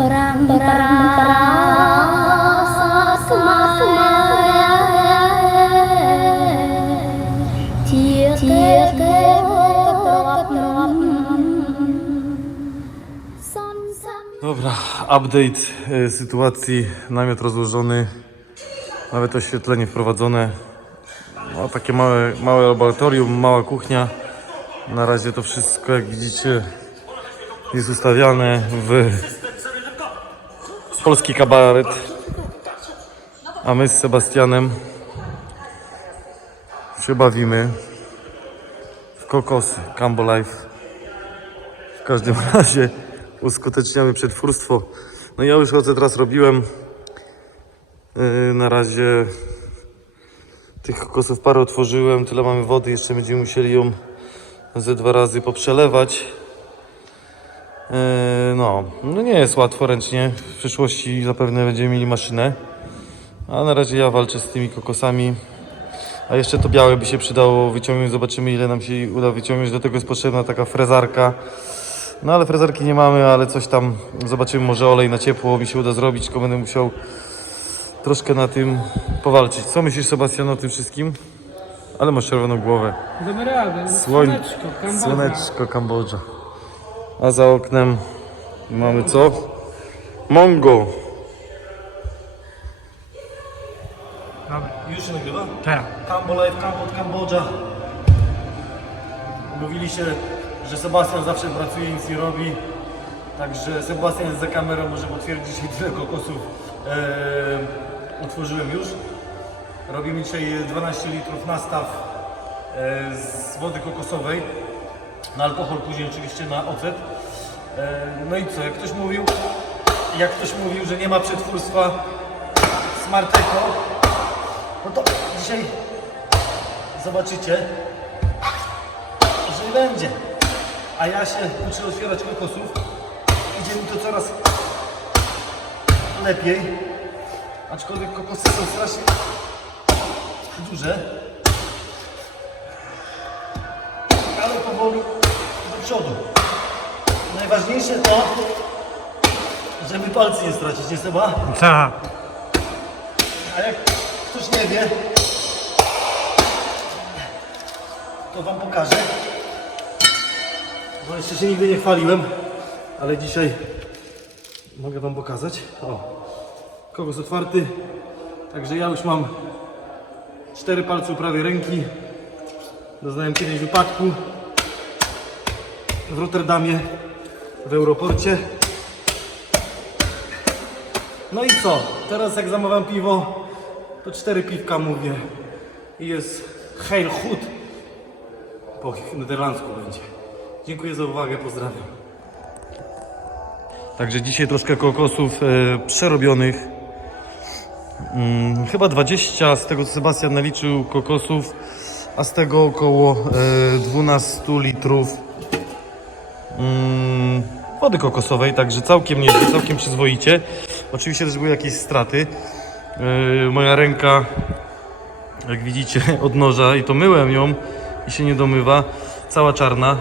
perang Dobra, update e, sytuacji. Namiot rozłożony, nawet oświetlenie wprowadzone. No, takie małe, małe laboratorium, mała kuchnia. Na razie to wszystko, jak widzicie, jest ustawiane w polski kabaret. A my z Sebastianem się bawimy w kokosy Cambo Life. W każdym razie uskuteczniamy przetwórstwo. No ja już chodzę teraz robiłem. Yy, na razie tych kokosów parę otworzyłem, tyle mamy wody, jeszcze będziemy musieli ją ze dwa razy poprzelewać. Yy, no, no nie jest łatwo ręcznie. W przyszłości zapewne będziemy mieli maszynę. A na razie ja walczę z tymi kokosami. A jeszcze to białe by się przydało wyciągnąć. Zobaczymy ile nam się uda wyciągnąć. Do tego jest potrzebna taka frezarka. No ale frezarki nie mamy, ale coś tam zobaczymy. Może olej na ciepło mi się uda zrobić, tylko będę musiał troszkę na tym powalczyć. Co myślisz Sebastian o tym wszystkim? Ale masz czerwoną głowę. Damy radę. Słoń- Słoneczko, Kambodża. Słoneczko, Kambodża. A za oknem mamy co? Mongo. Dobra, Już się nagrywa? teraz. Cambo Life Camp od Kambodża. Mówiliście, że Sebastian zawsze pracuje, nic nie robi. Także Sebastian jest za kamerą, może potwierdzić, że tyle kokosów e, otworzyłem już. Robimy dzisiaj 12 litrów nastaw e, z wody kokosowej. Na alkohol, później oczywiście na ocet. No i co, jak ktoś mówił, jak ktoś mówił, że nie ma przetwórstwa Smarteko, no to dzisiaj zobaczycie, że będzie. A ja się uczę otwierać kokosów. Idzie mi to coraz lepiej. Aczkolwiek kokosy są strasznie duże. Ale powoli do przodu. Najważniejsze to, żeby palcy nie stracić, nie Seba? Tak. A jak ktoś nie wie, to wam pokażę. Bo jeszcze się nigdy nie chwaliłem, ale dzisiaj mogę wam pokazać. O, kokos otwarty. Także ja już mam cztery palce prawej ręki. Doznałem kiedyś wypadku w Rotterdamie, w Europorcie. No i co? Teraz jak zamawiam piwo, to cztery piwka mówię. I jest Heil Hut. Po niderlandzku będzie. Dziękuję za uwagę, pozdrawiam. Także dzisiaj troszkę kokosów e, przerobionych. Mm, chyba 20 z tego co Sebastian naliczył kokosów, a z tego około e, 12 litrów mm, wody kokosowej, także całkiem nieźle, całkiem przyzwoicie. Oczywiście też były jakieś straty. Yy, moja ręka, jak widzicie, od noża i to myłem ją i się nie domywa. Cała czarna.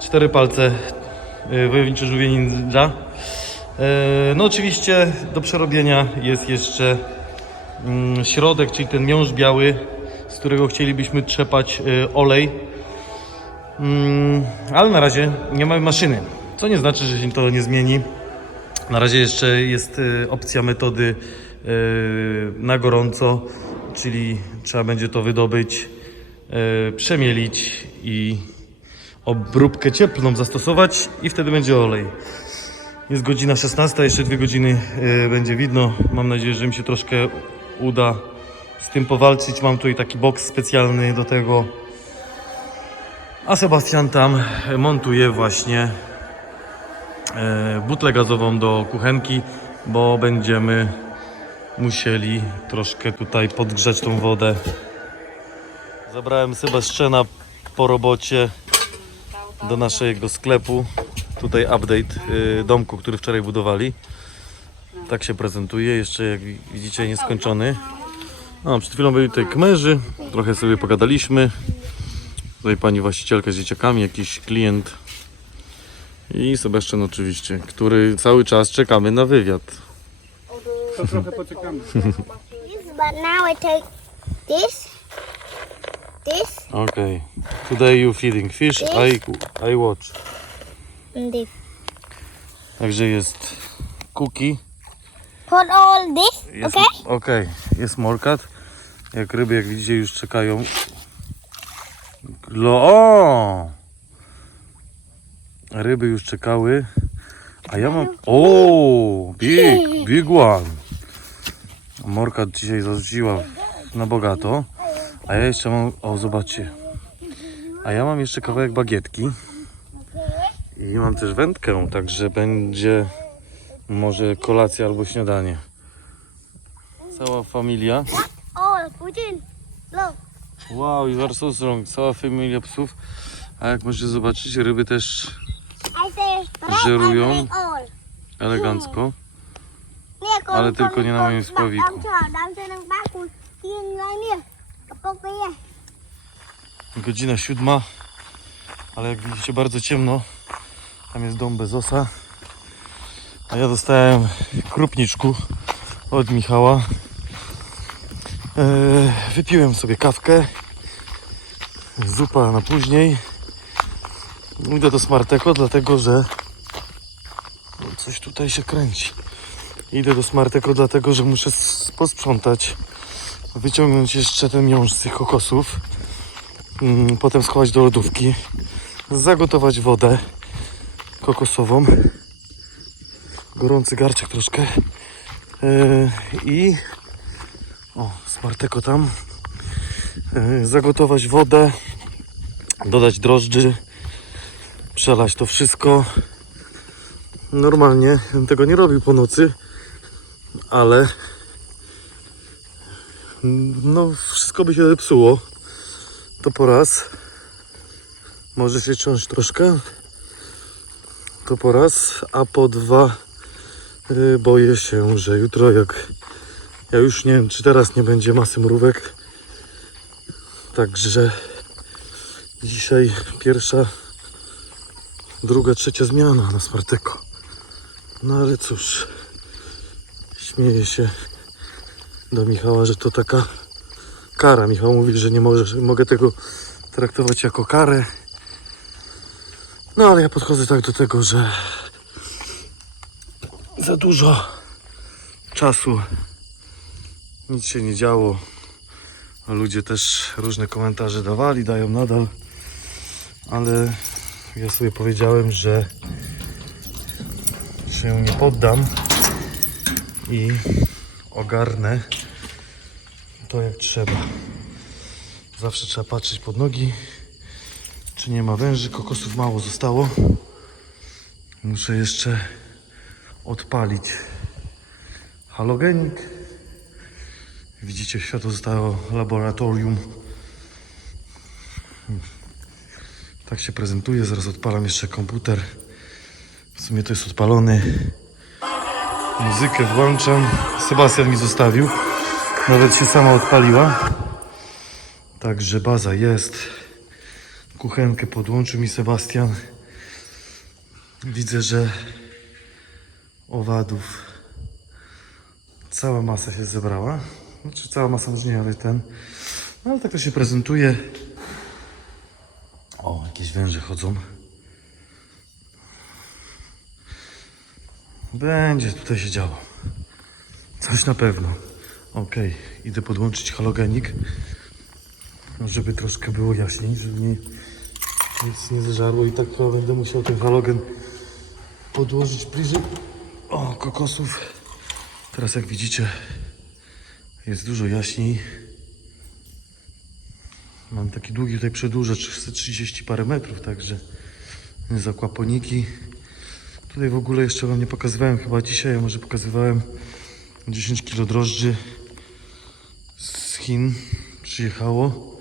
Cztery palce yy, wojownicze żółwie ninja. Yy, no oczywiście do przerobienia jest jeszcze mm, środek, czyli ten miąższ biały, z którego chcielibyśmy trzepać yy, olej. Mm, ale na razie nie mamy maszyny, co nie znaczy, że się to nie zmieni. Na razie jeszcze jest y, opcja metody na gorąco, czyli trzeba będzie to wydobyć, przemielić i obróbkę cieplną zastosować i wtedy będzie olej. Jest godzina 16, jeszcze dwie godziny y, będzie widno. Mam nadzieję, że mi się troszkę uda z tym powalczyć. Mam tutaj taki boks specjalny do tego. A Sebastian tam montuje właśnie e, butlę gazową do kuchenki, bo będziemy musieli troszkę tutaj podgrzać tą wodę. Zabrałem Sebastiana po robocie do naszego sklepu. Tutaj update y, domku, który wczoraj budowali. Tak się prezentuje, jeszcze jak wi- widzicie nieskończony. No, przed chwilą byli tutaj kmerzy, trochę sobie pogadaliśmy. Tutaj pani właścicielka z dzieciakami, jakiś klient. I Sebastian oczywiście, który cały czas czekamy na wywiad. To trochę poczekamy. But now I take this, this, Okay. Today you feeding fish, I, I watch. This. Także jest cookie. Put all this, Jest, okay? Okej, jest morkat. Jak ryby, jak widzicie, już czekają. Lo, o! Ryby już czekały. A ja mam. O! Big, big one. Morkat dzisiaj zarzuciła na bogato. A ja jeszcze mam. O, zobaczcie. A ja mam jeszcze kawałek bagietki. I mam też wędkę, także będzie może kolacja albo śniadanie. Cała familia. Look. Wow, you are so strong. Cała familia psów. A jak możecie zobaczyć, ryby też I Żerują. elegancko. Ale tylko nie na moim spławiku. Godzina siódma, ale jak widzicie bardzo ciemno. Tam jest dom Bezosa. A ja dostałem krupniczku od Michała. Eee, wypiłem sobie kawkę. Zupa na później. Idę do Smarteko, dlatego że coś tutaj się kręci. Idę do Smarteko, dlatego że muszę posprzątać. Wyciągnąć jeszcze ten miąższ z tych kokosów. Mm, potem schować do lodówki, zagotować wodę kokosową, gorący garczek troszkę yy, i o, smarteko tam, yy, zagotować wodę, dodać drożdży, przelać to wszystko. Normalnie bym tego nie robił po nocy, ale no wszystko by się zepsuło to po raz. Może się cząć troszkę. To po raz, a po dwa y, boję się, że jutro jak ja już nie wiem, czy teraz nie będzie masy mrówek. Także dzisiaj pierwsza, druga, trzecia zmiana na Smarteko. No ale cóż, śmieję się do Michała, że to taka kara. Michał mówi, że nie może, że mogę tego traktować jako karę. No ale ja podchodzę tak do tego, że za dużo czasu nic się nie działo. A ludzie też różne komentarze dawali, dają nadal. Ale ja sobie powiedziałem, że się nie poddam i ogarnę to jak trzeba. Zawsze trzeba patrzeć pod nogi, czy nie ma węży. Kokosów mało zostało. Muszę jeszcze odpalić halogenik. Widzicie, światło zostało laboratorium. Tak się prezentuje. Zaraz odpalam jeszcze komputer. W sumie to jest odpalony. Muzykę włączam. Sebastian mi zostawił. Nawet się sama odpaliła. Także baza jest. Kuchenkę podłączył mi Sebastian. Widzę, że owadów cała masa się zebrała. Znaczy cała masa może nie, ale ten. No, ale tak to się prezentuje. O, jakieś węże chodzą. Będzie tutaj się działo. Coś na pewno. Okej, idę podłączyć halogenik, żeby troszkę było jaśniej, żeby mi nic nie zeżarło i tak chyba będę musiał ten halogen podłożyć bliżej o kokosów. Teraz jak widzicie jest dużo jaśniej. Mam taki długi tutaj przedłużacz, 330 parę metrów, także z akwaponiki. Tutaj w ogóle jeszcze wam nie pokazywałem chyba dzisiaj, a może pokazywałem 10 kg drożdży z Chin przyjechało.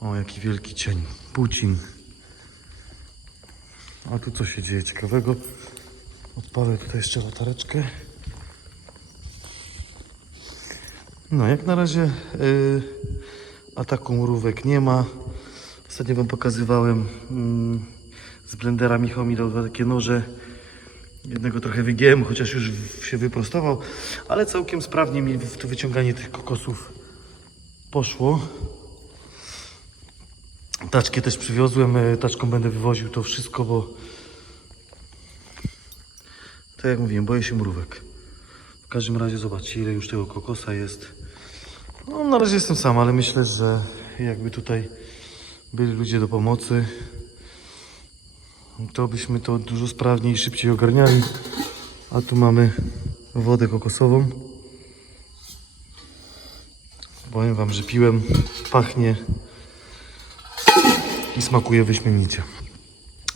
O, jaki wielki cień. Pucin. A tu co się dzieje ciekawego? Odpalę tutaj jeszcze latareczkę. No, jak na razie y, ataku mrówek nie ma. Ostatnio Wam pokazywałem mm, z blendera Michał mi dał dwa takie noże. Jednego trochę wygięłem, chociaż już się wyprostował, ale całkiem sprawnie mi to wyciąganie tych kokosów poszło. Taczkę też przywiozłem, y, taczką będę wywoził to wszystko, bo tak jak mówiłem, boję się mrówek. W każdym razie zobaczcie, ile już tego kokosa jest. No, na razie jestem sam, ale myślę, że jakby tutaj byli ludzie do pomocy, to byśmy to dużo sprawniej i szybciej ogarniali. A tu mamy wodę kokosową. Powiem Wam, że piłem, pachnie i smakuje wyśmienicie.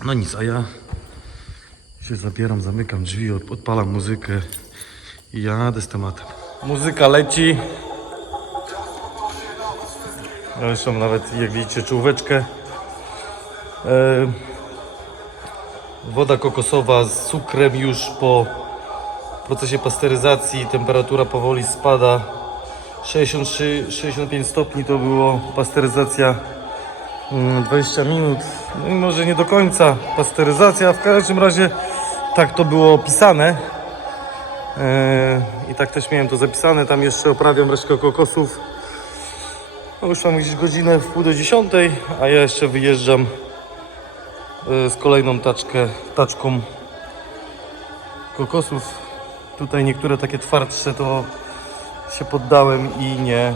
No nic, a ja się zabieram, zamykam drzwi, od- odpalam muzykę i jadę z tematem. Muzyka leci. Zresztą nawet jak widzicie czołóweczkę. E, woda kokosowa z cukrem już po procesie pasteryzacji. Temperatura powoli spada. 63-65 stopni to było pasteryzacja 20 minut. No i może nie do końca pasteryzacja. W każdym razie tak to było opisane. E, I tak też miałem to zapisane. Tam jeszcze oprawiam resztkę kokosów. No już mam gdzieś godzinę w pół do dziesiątej, a ja jeszcze wyjeżdżam e, z kolejną taczkę, taczką kokosów. Tutaj niektóre takie twardsze to się poddałem i nie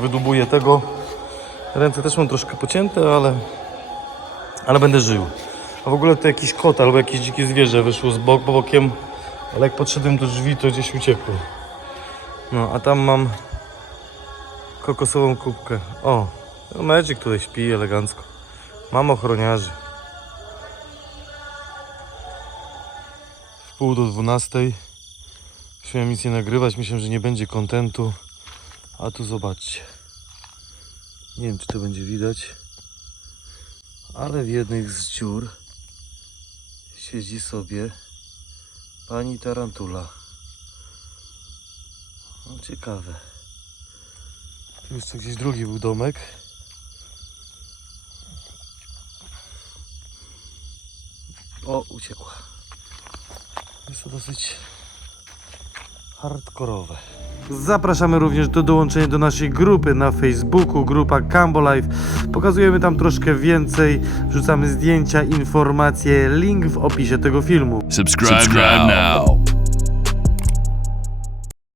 wydubuję tego. Ręce też mam troszkę pocięte, ale, ale będę żył. A w ogóle to jakiś kot albo jakieś dzikie zwierzę wyszło z bok, bokiem, ale jak podszedłem do drzwi, to gdzieś uciekło. No, a tam mam kokosową kubkę. O, Magic tutaj śpi elegancko. Mam ochroniarzy. W pół do dwunastej. Chciałem nic nie nagrywać, myślałem, że nie będzie kontentu. A tu zobaczcie. Nie wiem, czy to będzie widać. Ale w jednej z dziur siedzi sobie pani tarantula. No ciekawe. Tu jeszcze gdzieś drugi był domek. O, uciekła. Jest to dosyć hardkorowe. Zapraszamy również do dołączenia do naszej grupy na Facebooku, grupa Cambo Life. Pokazujemy tam troszkę więcej, wrzucamy zdjęcia, informacje, link w opisie tego filmu. Subscribe, now.